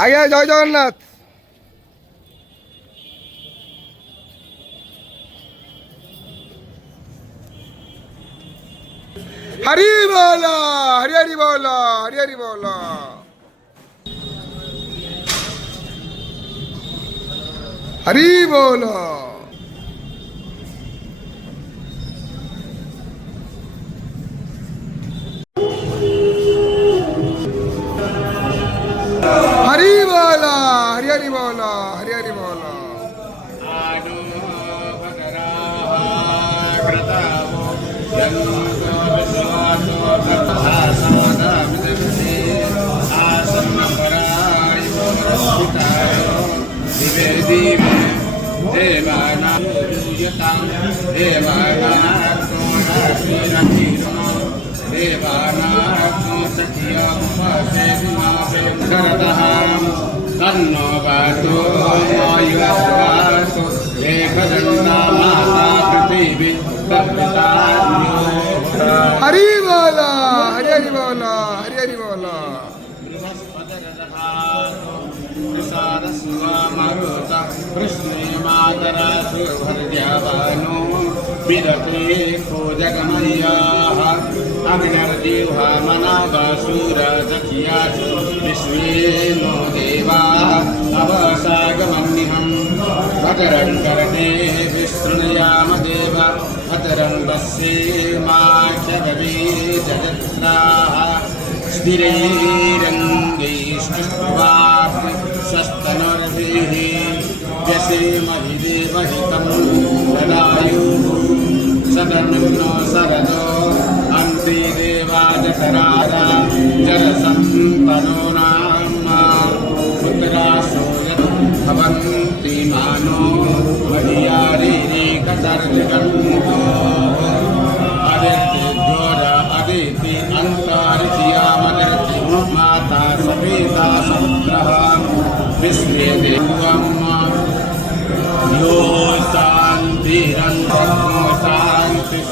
আগে জয় জগন্নাথ। हरी बोला, हरी हरी बोला, हरी हरी बोला। हरी बोला। हरी बोला, हरी हरी बोला, हरी हरी बोला। तन्नो वातो वायुवातो एकदन्ता माता पृथिवी तत्पितान्यो। हरी बोला, हरी हरी बोला, हरी हरी बोला। कृष्णे मातरा सुभर्द्यावानो विदते खोजगमय्याः अग्निर्देवा मनावासुरदखिया विश्वे नो देवा अवसागमन्निहम् भद्रं कर्णे विशृणुयाम देव भद्रं पश्येमाक्षगवीजत्राः स्थिरैरङ्गैस्तुष्ट्वाः स्वस्तनुर्भिः व्यसेमहि देवहितं ददायुः सदन्नो सरदो अन्ति देवाजठरारा जरसन्तनो नाम पुत्रासो यत् भवन्ति मानो मह्यारीरेकतर्जगन्तो अदित्यज्योरा अदिति अन्तारिषियामदिति माता सपेता समुद्रः विश्वे देवम् यो शान्तिरन्तरो शान्तिः